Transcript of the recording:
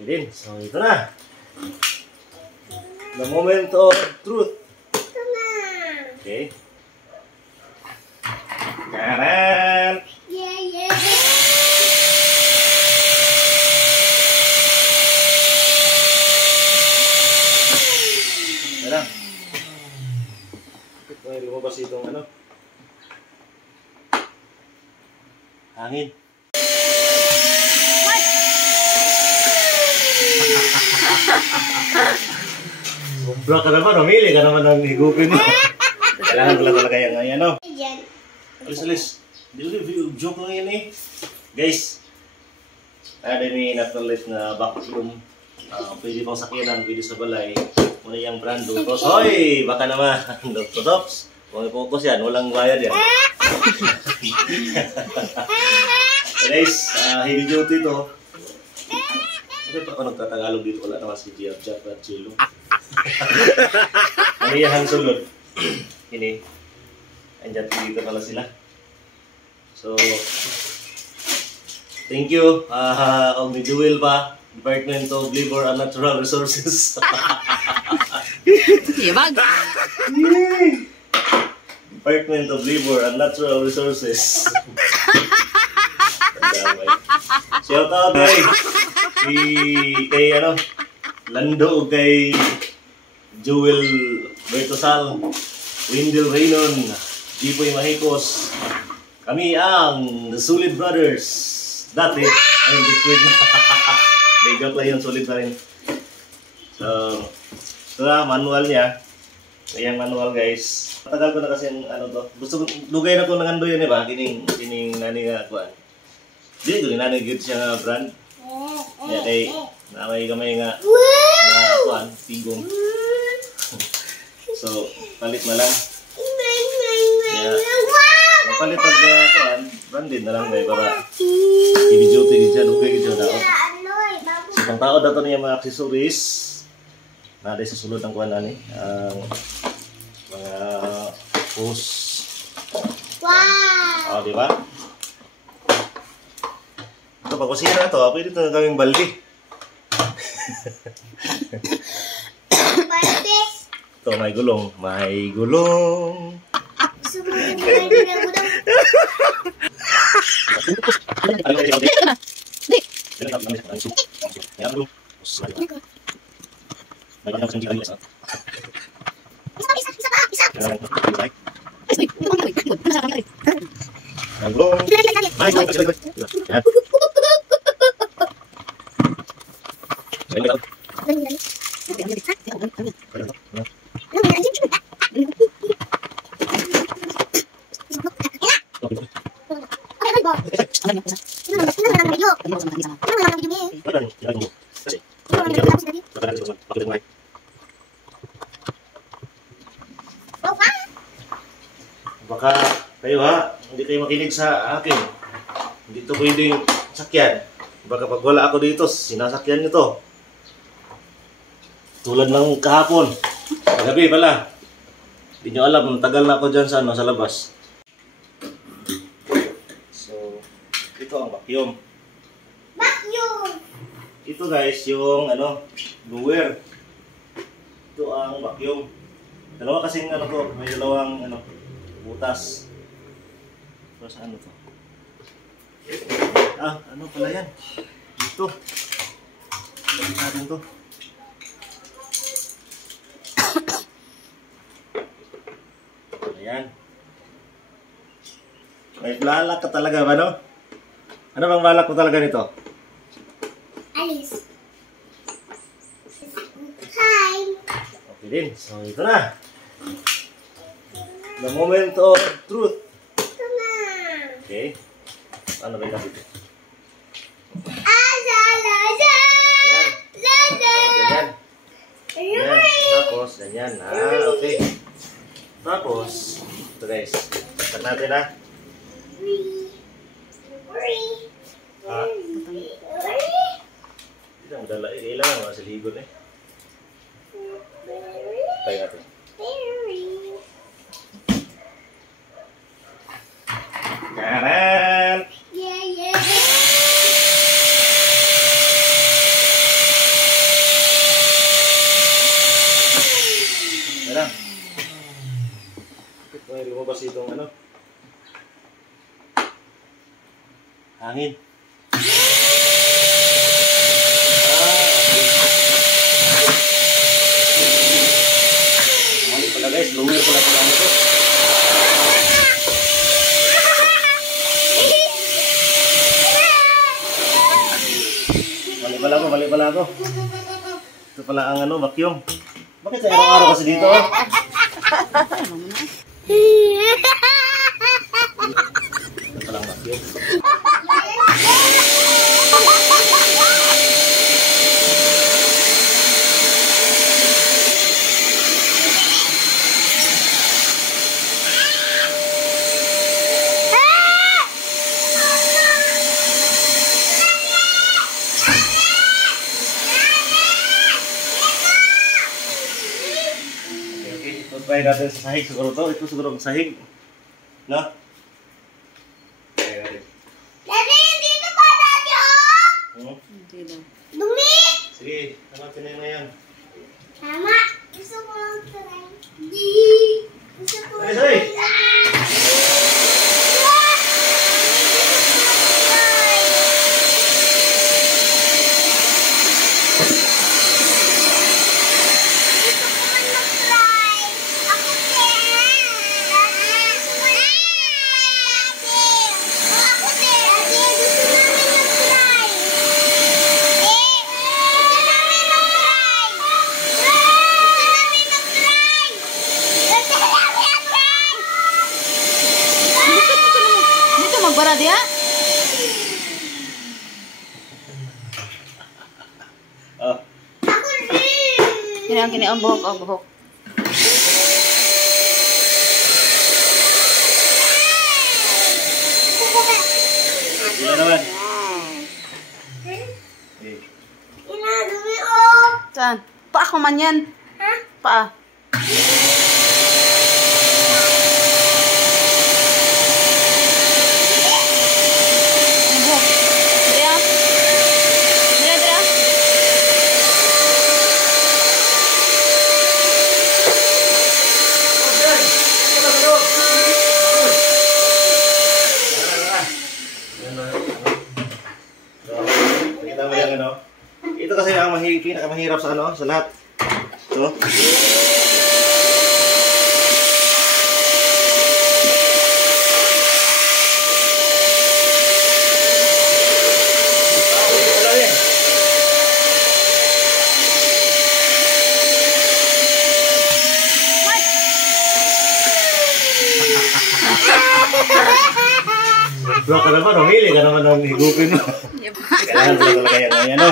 Okay din. So, ito na. The moment of truth. Ito na. Okay. Karan! Yeah. Ayan. Bakit may lumabas itong ano? Hangin. Sobra ka naman, umili ka naman ng higupin mo. Kailangan ko lang talaga yung ano. Alis. Joke lang yan eh. Guys, ada ni natulis na vacuum. Pwede pang sakyanan, pwede sa balay. Muna yung brand Dr. Hoy! Baka naman, Dr. Tops. Kung i-focus yan, walang bayad yan. Guys, heavy duty to. Ano pa ako nagtatagalog dito? Wala naman si Jeff at Chilo. Ang iyahang sulod. Ini. Andyan dito pala sila. So, thank you. Ang ni Jewel pa. Department of Labor and Natural Resources. Department of Labor and Natural Resources. Shout out kay ano, Lando, kay Jewel Bertosal, Wendell Raynon, Jipoy Mahikos. Kami ang The Solid Brothers. Dati, ang liquid na. May joke lang yun, solid na rin. So, ito na, manual niya. Ayan manual guys. Matagal ko na kasi yung ano to. Gusto lugay na ko ng ando yun ba? Kining nani nga kuan. Di ko nani gid siya nga brand. Ya kay namay gamay nga na kuan, tigong. So, palit na lang. Ya. Palit pag kuan, branded na lang kay para i-duty gid siya, lugay gid siya daot. So, pang tao dato niya mga accessories. Nada sa sulod ng kuan ani. Mga hose. Wow! Oh, di ba? Ito, pag kusina ito, pwede ito na gawing baldi. Balde! Ito, may gulong. May gulong. Gusto mo yung balde na gulong? Baka kayo hindi kayo makinig sa akin. Hindi ito pwedeng sakyan. Baka pag wala ako dito, sinasakyan nyo to. Tulad ng kahapon. Kagabi pala. Hindi nyo alam, tagal na ako dyan sa labas. So, ito ang vacuum. Vacuum! Ito guys, yung blower. Ito ang vacuum. Dalawa kasing to, may dalawang butas. Tapos to? Ano pala yan? Ito. Balik natin to. Ayan. May balak ka talaga ba, no? Ano bang balak ko talaga nito? Alis. Hi! Okay din. So, ito na. The moment of truth. Ito na. Okay. Ano ba yung dito? Ganyan. Tapos, ganyan. Okay. Tapos, ito guys. Cut natin Hindi na madala. Kailangan mga saligon Tayo natin. Karan! Yeah. kasi itong ano. Hangin. Mali pala guys, lower pala pala ito. Mali pala ako. Ito pala ang ano, vacuum. Bakit sa araw-araw kasi dito? Ito pala ang vacuum. Try natin sa sahig siguro to. Ito siguro ang sahig. No? Daddy, dito ba, Daddy? Hindi daw. Dumi! Sige, hanapin na yun ngayon. Tama. Gusto ko lang try. Di. Gusto ko Ay, lang sorry. Dito magbara dia? Oh, Kini ang kini ang buhok, ang buhok. sila naman. Ina, dumi oh. Saan? Paa ko man yan. Ha? Paa. Ang buhok. Dia. Dia, dia. Nakita mo yung ano? Ito kasi ang pinakamahirap sa ano, sa lahat. Ito. Bro ka naman, humili ka naman ng higupin mo. Kailangan ko talaga yan, ano?